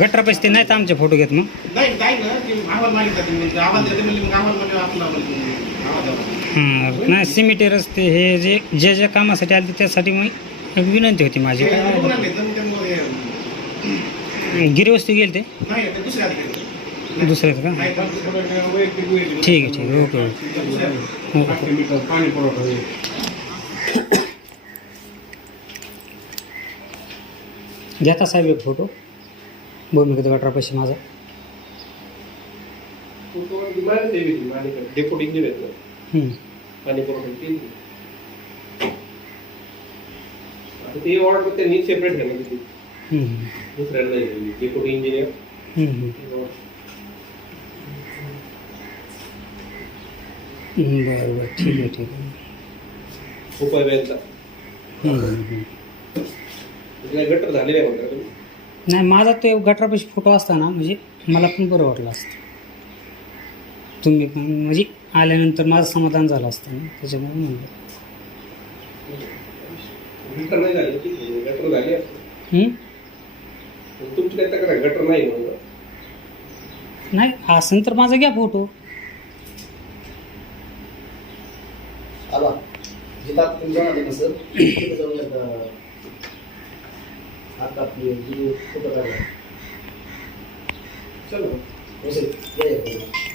गटरापाशी ते नाहीत आमचे फोटो घेत मग. नाही काय ना ते अहवाल मागितला तुम्ही. म्हणजे आवाज देते म्हणजे मग अहवाल म्हणजे आपला आवाज द्यावा हां नाही सिमेंटी रस्ते हे जे जे ज्या कामासाठी आले त्यासाठी मग एक विनंती होती माझी. ते मग त्यामुळे हे- गिरवस्तू गेले ते? नाही ते का? नाही ठीक आहे ठीक आहे ओके ओके. अधिकारी. हो. हो. पाणी पुरवठा घेता साहेब एक फोटो. भूमिगत गटरापाशी माझा डेप्युटी इंजिनियर हम्म. पाणी पुरवठा केली आता ते ऑर्डर त्यांनी सेपरेट ना तिथे हम्म. दुसऱ्यांना डेप्युटी इंजिनियर हम्म, हम्म. हम्म, बरं बरं ठीक आहे ठीक आहे उपाय व्याजचा हम्म, हम्म, हम्म. गटर झालेले आहे म्हणतात तुम्ही नाही माझा तो गटरापाशी फोटो असता ना म्हणजे मला पण बरं वाटलं असतं. तुम्ही पण म्हणजे आल्यानंतर माझं समाधान झालं असतं ना त्याच्यामुळे म्हणलं. गटर नाही झाले ठीक आहे गटर झाले असते. हम्म? पण तुमची काय तक्रार आहे? गटर नाही म्हणून नाही असेल तर माझा घ्या फोटो आला जिथं आता तुम्ही जाणार आहे ना सर तिथे जाऊन एकदा आता आपली जी फोटो काढला चलो हो सर या या पुढे.